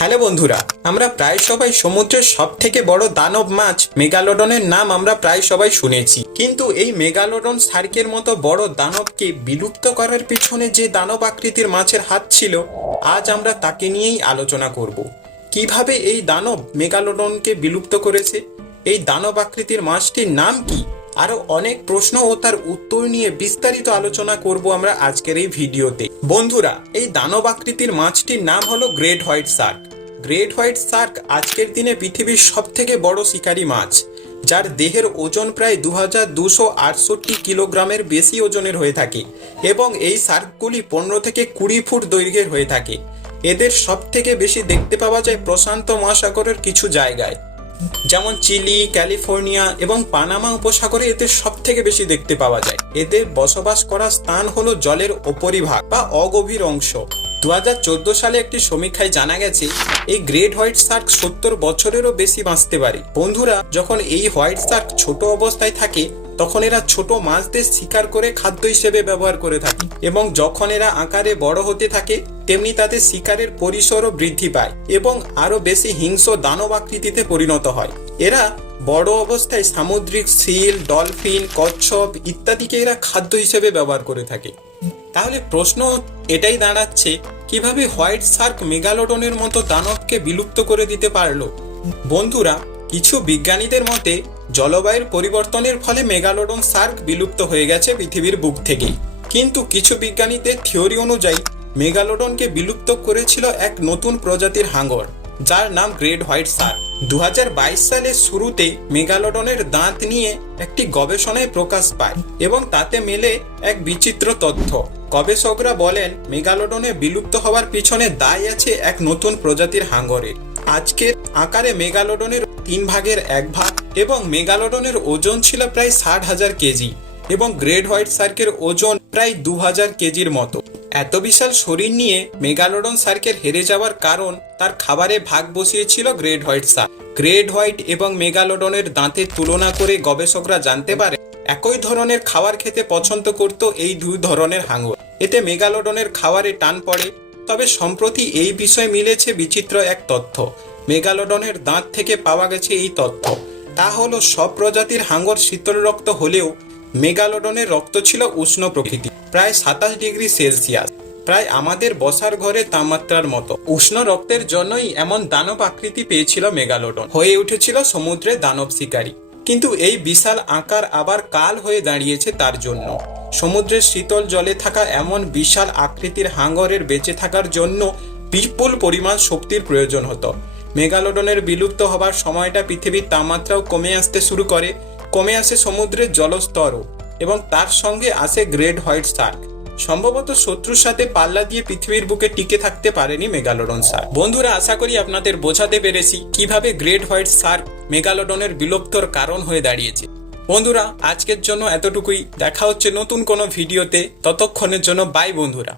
Hello বন্ধুরা, আমরা প্রায় সবাই সমুদ্রের সব থেকে বড় দানব মাছ মেগালোডনের নাম আমরা প্রায় সবাই শুনেছি। কিন্তু এই মেগালোডন সার্কের মতো বড় দানবকে বিলুপ্ত করার পিছনে যে দানব আকৃতির মাছের হাত ছিল, আজ আমরা তাকে নিয়েই আলোচনা করব। কীভাবে এই দানব মেগালোডনকে বিলুপ্ত করেছে? এই দানব আকৃতির মাছটির নাম কি? আরও অনেক প্রশ্ন ও তার উত্তর নিয়ে বিস্তারিত আলোচনা করব আমরা আজকের এই ভিডিওতে। বন্ধুরা, এই দানব আকৃতির মাছটির নাম হলো great white shark great white shark আজকের দিনে পৃথিবীর সব থেকে বড় শিকারী মাছ, যার দেহের ওজন প্রায় দু হাজার দুশো আটষট্টি কিলোগ্রামের বেশি ওজনের হয়ে থাকে এবং এই শার্কগুলি পনেরো থেকে কুড়ি ফুট দৈর্ঘ্যের হয়ে থাকে। এদের সব থেকে বেশি দেখতে পাওয়া যায় প্রশান্ত মহাসাগরের কিছু জায়গায়, যেমন চিলি, ক্যালিফোর্নিয়া এবং পানামা উপসাগরে এদের সব থেকে বেশি দেখতে পাওয়া যায়। এদের বসবাস করার স্থান হলো জলের ওপরিভাগ বা অগভীর অংশ। দু হাজার চোদ্দ সালে একটি সমীক্ষায় জানা গেছে, এই গ্রেট হোয়াইট শার্ক সত্তর বছরেরও বেশি বাঁচতে পারে। বন্ধুরা, যখন এই হোয়াইট শার্ক ছোট অবস্থায় থাকে, তখন এরা ছোট মাছদের শিকার করে খাদ্য হিসেবে ব্যবহার করে থাকে এবং যখন এরা আকারে বড় হতে থাকে, তেমনি তাদের শিকারের পরিসরও বৃদ্ধি পায় এবং আরও বেশি হিংস্র দানব আকৃতিতে পরিণত হয়। এরা বড় অবস্থায় সামুদ্রিক সিল, ডলফিন, কচ্ছপ ইত্যাদিকে এরা খাদ্য হিসেবে ব্যবহার করে থাকে। তাহলে প্রশ্ন এটাই দাঁড়াচ্ছে, কীভাবে হোয়াইট শার্ক মেগালোডনের মতো দানবকে বিলুপ্ত করে দিতে পারল? বন্ধুরা, কিছু বিজ্ঞানীদের মতে, জলবায়ুর পরিবর্তনের ফলে মেগালোডন শার্ক বিলুপ্ত হয়ে গেছে পৃথিবীর বুক থেকেই। কিন্তু কিছু বিজ্ঞানীদের থিওরি অনুযায়ী মেগালোডনকে বিলুপ্ত করেছিল এক নতুন প্রজাতির হাঙ্গর, যার নাম গ্রেট হোয়াইট শার্ক দু হাজার বাইশ সালের শুরুতে মেগালোডনের দাঁত নিয়ে একটি গবেষণায় প্রকাশ পায় এবং তাতে মেলে এক বিচিত্র তথ্য। গবেষকরা বলেন মেগালোডনে বিলুপ্ত হওয়ার পিছনে দায় আছে এক নতুন প্রজাতির হাঙ্গরের আজকের আকারে মেগালোডনের তিন ভাগের এক ভাগ এবং মেগালোডনের ওজন ছিল প্রায় ষাট হাজার কেজি এবং গ্রেট হোয়াইট সার্কের ওজন প্রায় দু হাজার কেজির মতো। এত বিশাল শরীর নিয়ে মেগালোডন শার্কের হেরে যাওয়ার কারণ তার খাবারে ভাগ বসিয়েছিল great white shark great white এবং মেগালোডনের দাঁতের তুলনা করে গবেষকরা জানতে পারে, একই ধরনের খাবার খেতে পছন্দ করত এই দুই ধরনের হাঙর। এতে মেগালোডনের খাবারে টান পড়ে, তবে সম্প্রতি এই বিষয়ে মিলেছে বিচিত্র এক তথ্য। মেগালোডনের দাঁত থেকে পাওয়া গেছে এই তথ্য। তা হলো সব প্রজাতির হাঙ্গর শীতল রক্ত হলেও মেগালোডনের রক্ত ছিল উষ্ণ প্রকৃতি প্রায় সাতাশ ডিগ্রি সেলসিয়াস। প্রায় আমাদের বসার ঘরে তাপমাত্রার মতো। উষ্ণ রক্তের জন্যই এমন দানব আকৃতি পেয়েছিল মেগালোডন। হয়ে উঠেছিল সমুদ্রে দানব শিকারী। কিন্তু এই বিশাল আকার আবার কাল হয়ে দাঁড়িয়েছে তার জন্য। সমুদ্রের শীতল জলে থাকা এমন বিশাল আকৃতির হাঙ্গরের বেঁচে থাকার জন্য বিপুল পরিমাণ শক্তির প্রয়োজন হতো। মেগালোডনের বিলুপ্ত হবার সময়টা পৃথিবীর তাপমাত্রাও কমে আসতে শুরু করে। কমে আসে সমুদ্রের জলস্তরও। এবং তার সঙ্গে আসে গ্রেট হোয়াইট শার্ক সম্ভবত শত্রুর সাথে পাল্লা দিয়ে পৃথিবীর বুকে টিকে থাকতে পারেনি মেগালোডন শার্ক বন্ধুরা, আশা করি আপনাদের বোঝাতে পেরেছি কীভাবে গ্রেট হোয়াইট শার্ক মেগালোডনের বিলুপ্তর কারণ হয়ে দাঁড়িয়েছে। বন্ধুরা, আজকের জন্য এতটুকুই। দেখা হচ্ছে নতুন কোনো ভিডিওতে। ততক্ষণের জন্য বাই বন্ধুরা।